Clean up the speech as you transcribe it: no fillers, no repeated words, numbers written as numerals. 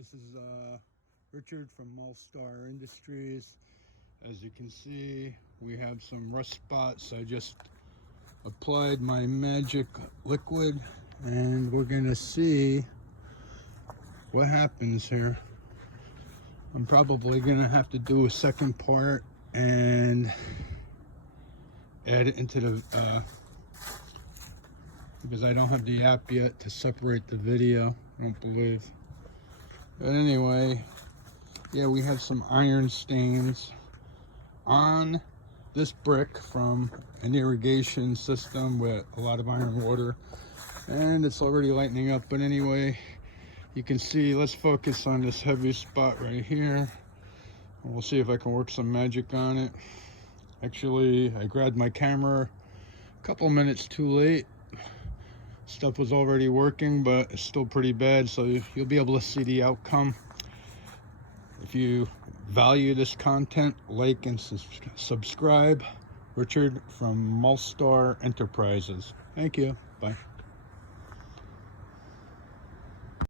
This is Richard from Mullstar Industries. As you can see, we have some rust spots. I just applied my magic liquid and we're gonna see what happens here. I'm probably gonna have to do a second part and add it into the because I don't have the app yet to separate the video, I don't believe. But anyway, yeah, we have some iron stains on this brick from an irrigation system with a lot of iron water, and it's already lightening up. But anyway, you can see, let's focus on this heavy spot right here, and we'll see if I can work some magic on it. Actually, I grabbed my camera a couple minutes too late. Stuff was already working, but it's still pretty bad, so you'll be able to see the outcome. If you value this content, like and subscribe. Richard from Mullstar Enterprises. Thank you. Bye.